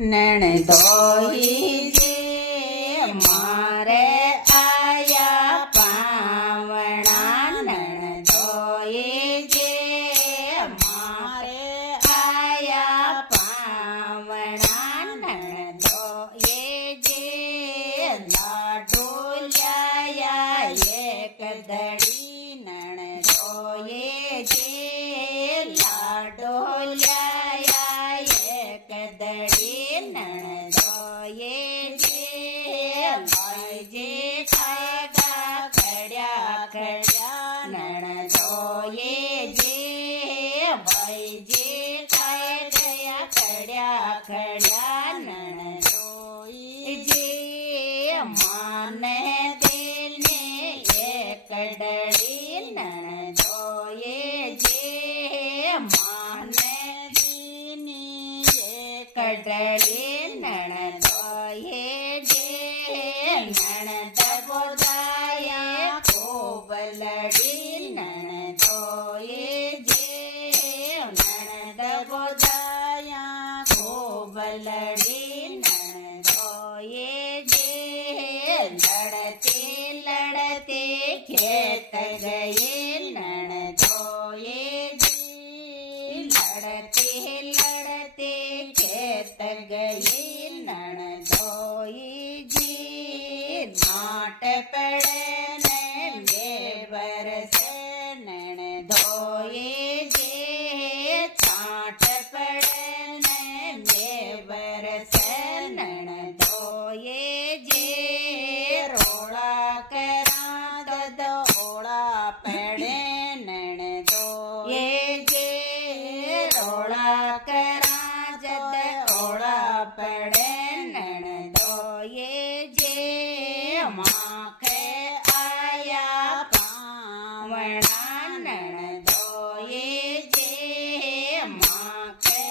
નણદોઈ જે મારે આયા પાવણા નણદોઈ જે મારે આયા પાવણા નણદોઈ જે લાડુ લ્યાયા એક દડી નણદોઈ જે લાડુ લ્યાયા એક દડી નણદોઈ જે ભાઈજે ખાધા ખડ્યા ખડ્યા નણદોઈ જે ભાઈજે ખાધા ખડ્યા ખડ્યા નણદોઈ જે માને દિલને એક ડળી નણદોઈ જે માને દિલની એક ડળી નણદોઈ જે નણદ બોલાયા ખૂબ લડી નણદોઈ જે નણદ બોલાયા ખૂબ લડી નણદોઈ જે લડતે લડતે ખેત ગઈ નણદોઈ જે લડતે લડતે ખેત ગઈ નણદોઈ જે નાટ પડે ને બે બરસે નણદોઈ જે છાટ પડે ને બે બરસે નણદોઈ જે રોળા કરા દોળા પડે નણદોઈ જે રોળા કરા દોળા પડે નણદોઈ જે માખે આયા પાવણા નણદોઈ જે માખે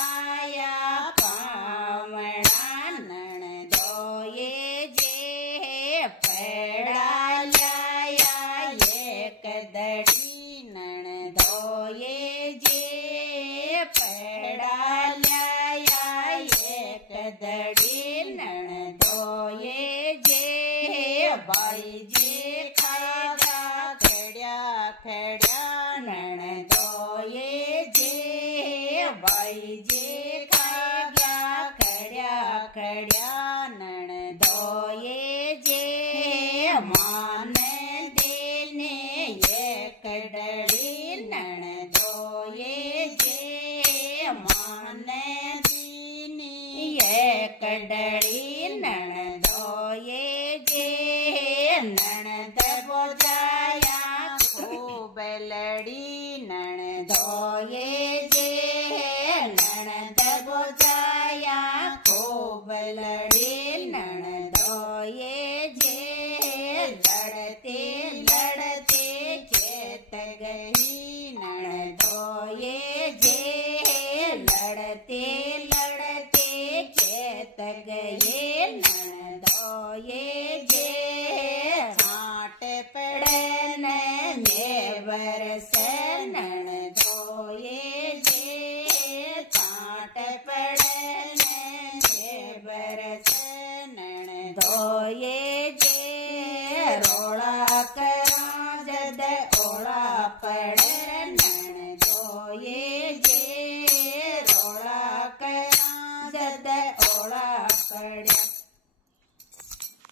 આયા પાવણા નણદોઈ જે પેડા લ્યાયા એક દડી નણદોઈ જે પેડા લ્યાયા એક દડી નણદોઈ જે ભાઈજી ખાધા ખડ્યા ખડ્યા નણદોઈ જે ભાઈજી ખાધા ખડ્યા ખડ્યા નણદોઈ જે માને દિલને એક ડળી નણદોઈ જે માને દિલની એક ડળી નણદોઈ જે નણદ બોલાયા ખૂબ લડી નણદોઈ જે નણદ બોલાયા ખૂબ લડી નણદોઈ જે લડતે લડતે ખેત ગઈ નણદોઈ જે લડતે લડતે ખેત ગઈ નણદોઈ જે